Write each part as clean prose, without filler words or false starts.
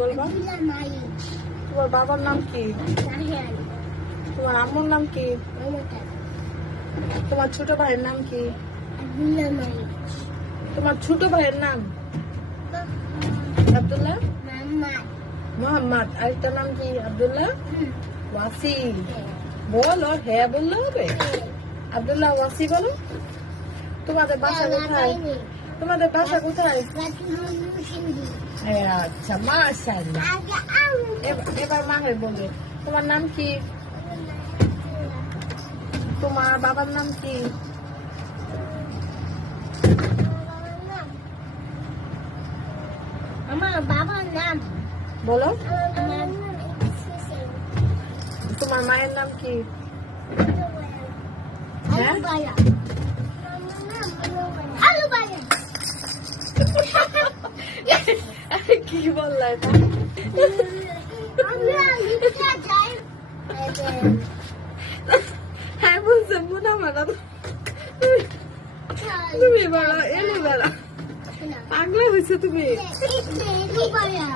বলবা। তোমার বাবার নাম কি? তোমার আম্মুর নাম কি? তোমার ছোট ভাইয়ের নাম কি? তোমার ছোট ভাইয়ের নাম? আব্দুল্লাহ, মোহাম্মদ। আরেকটা নাম কি? আব্দুল্লাহ ওয়াসি। বলো হ্যাঁ বললে হবে। আব্দুল্লাহ ওয়াসি বলো। তোমাদের বাসা কোথায়? তোমাদের বাসা কোথায়? আচ্ছা, মাশাআল্লাহ। এবার মাহের বলবে। তোমার নাম কি? তোমার বাবার নাম কি? আমার বাবার নাম বলো। আমার তোমার মায়ের নাম কি? হ্যাঁ? আলুবায়া। আলুবায়া। কি বললা এটা? আমরা লিখতে যাই। হ্যাঁ বলছে মুনা মারা। তুমি বলো এলো বেলা পাগলা হয়েছে তুমি। আলুবায়া।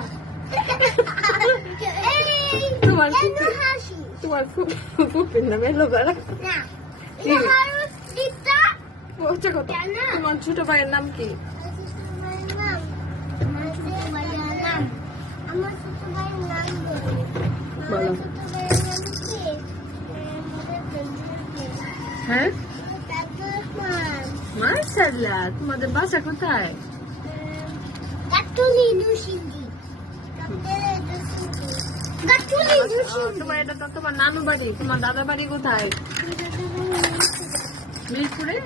তোমার এনো হাসি। তোমার ফুপির নাম এলো বেলা। না। কি? এটা হলো দিতা। বলছে কত? তোমার ছোট ভাইয়ের নাম কি? আমার ছোট ভাইয়ের নাম বলো। হ্যাঁ মাশাআল্লাহ। তোমাদের বাসা কোথায়? তোমার এটা তো তোমার নানু বাড়ি। তোমার দাদা বাড়ি কোথায়? মিরপুরে।